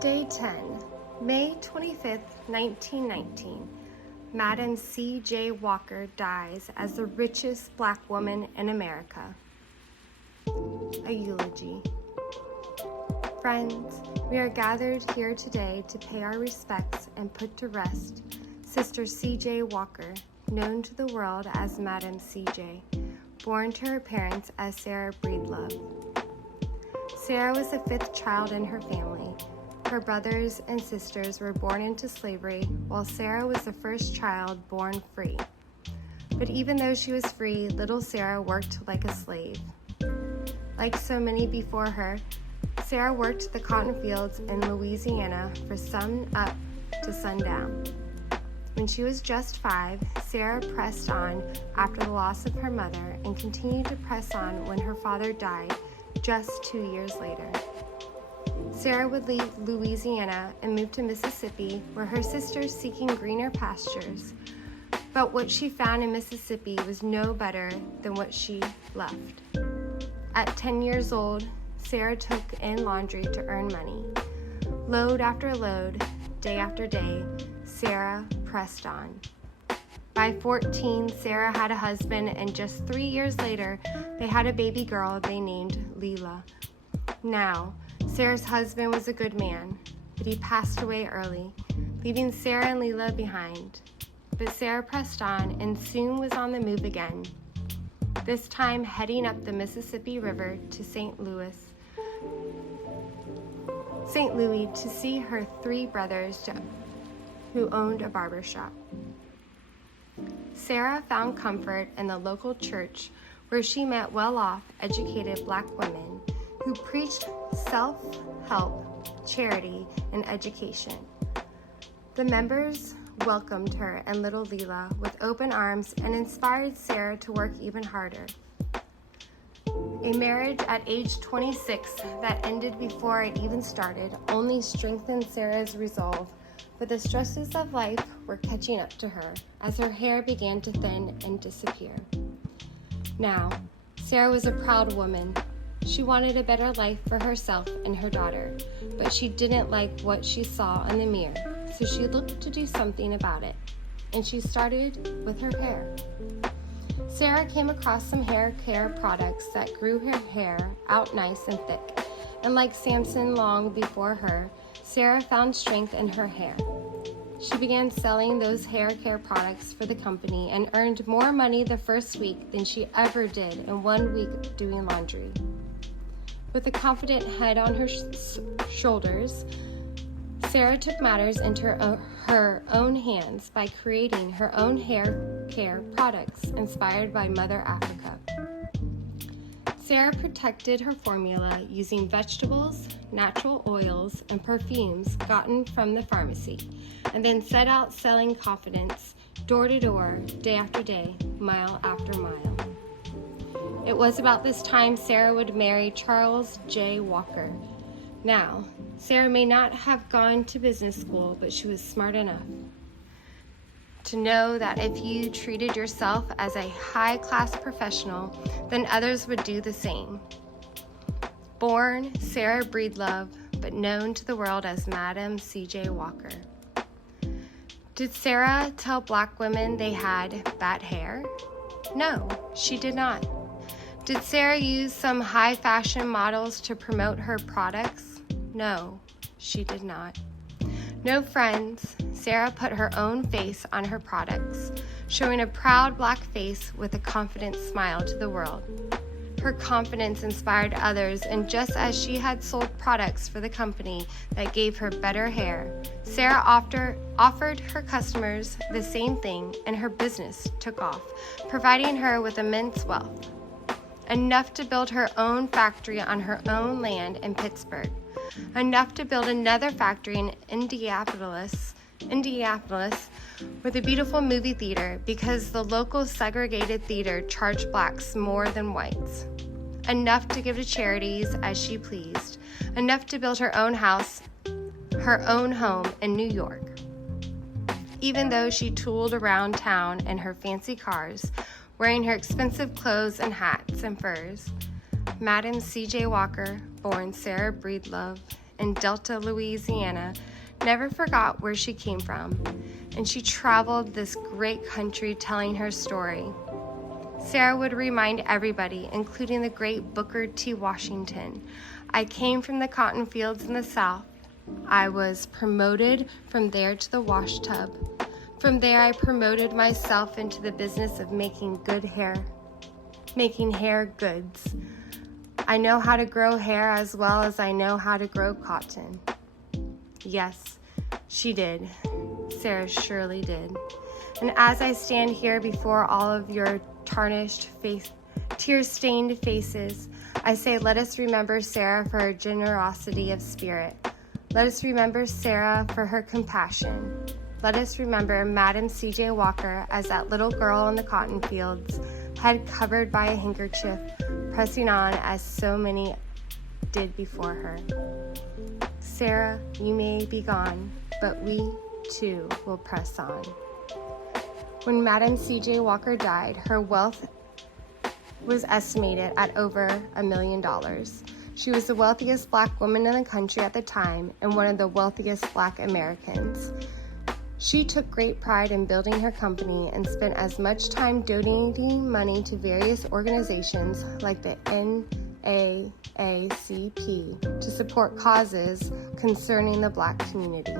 Day 10, May 25th, 1919. Madam C.J. Walker dies as the richest Black woman in America. A eulogy. Friends, we are gathered here today to pay our respects and put to rest Sister C.J. Walker, known to the world as Madam C.J., born to her parents as Sarah Breedlove. Sarah was the fifth child in her family. Her brothers and sisters were born into slavery, while Sarah was the first child born free. But even though she was free, little Sarah worked like a slave. Like so many before her, Sarah worked the cotton fields in Louisiana from sun up to sundown. When she was just 5, Sarah pressed on after the loss of her mother and continued to press on when her father died just 2 years later. Sarah would leave Louisiana and move to Mississippi, where her sisters seeking greener pastures. But what she found in Mississippi was no better than what she left. At 10 years old, Sarah took in laundry to earn money. Load after load, day after day, Sarah pressed on. By 14, Sarah had a husband, and just 3 years later, they had a baby girl they named Leila. Now, Sarah's husband was a good man, but he passed away early, leaving Sarah and Leila behind. But Sarah pressed on and soon was on the move again, this time heading up the Mississippi River to St. Louis to see her 3 brothers who owned a barber shop. Sarah found comfort in the local church, where she met well-off, educated Black women who preached self-help, charity, and education. The members welcomed her and little Leila with open arms and inspired Sarah to work even harder. A marriage at age 26 that ended before it even started only strengthened Sarah's resolve, but the stresses of life were catching up to her as her hair began to thin and disappear. Now, Sarah was a proud woman. She wanted a better life for herself and her daughter, but she didn't like what she saw in the mirror, so she looked to do something about it, and she started with her hair. Sarah came across some hair care products that grew her hair out nice and thick, and like Samson long before her, Sarah found strength in her hair. She began selling those hair care products for the company and earned more money the first week than she ever did in 1 week doing laundry. With a confident head on her shoulders, Sarah took matters into her own hands by creating her own hair care products inspired by Mother Africa. Sarah protected her formula using vegetables, natural oils, and perfumes gotten from the pharmacy, and then set out selling confidence door to door, day after day, mile after mile. It was about this time Sarah would marry Charles J. Walker. Now, Sarah may not have gone to business school, but she was smart enough to know that if you treated yourself as a high-class professional, then others would do the same. Born Sarah Breedlove, but known to the world as Madam C.J. Walker. Did Sarah tell Black women they had bad hair? No, she did not. Did Sarah use some high-fashion models to promote her products? No, she did not. No, friends, Sarah put her own face on her products, showing a proud Black face with a confident smile to the world. Her confidence inspired others, and just as she had sold products for the company that gave her better hair, Sarah offered her customers the same thing, and her business took off, providing her with immense wealth. Enough to build her own factory on her own land in Pittsburgh. Enough to build another factory in Indianapolis with a beautiful movie theater because the local segregated theater charged Blacks more than whites. Enough to give to charities as she pleased. Enough to build her own house, her own home in New York. Even though she tooled around town in her fancy cars, wearing her expensive clothes and hats and furs, Madam C.J. Walker, born Sarah Breedlove in Delta, Louisiana, never forgot where she came from, and she traveled this great country telling her story. Sarah would remind everybody, including the great Booker T. Washington, "I came from the cotton fields in the South. I was promoted from there to the wash tub. From there I promoted myself into the business of making good hair, making hair goods. I know how to grow hair as well as I know how to grow cotton." Yes, she did. Sarah surely did. And as I stand here before all of your tarnished face, tear-stained faces, I say, let us remember Sarah for her generosity of spirit. Let us remember Sarah for her compassion. Let us remember Madam C.J. Walker as that little girl in the cotton fields, head covered by a handkerchief, pressing on as so many did before her. Sarah, you may be gone, but we, too, will press on. When Madam C.J. Walker died, her wealth was estimated at over $1 million. She was the wealthiest Black woman in the country at the time and one of the wealthiest Black Americans. She took great pride in building her company and spent as much time donating money to various organizations like the NAACP to support causes concerning the Black community.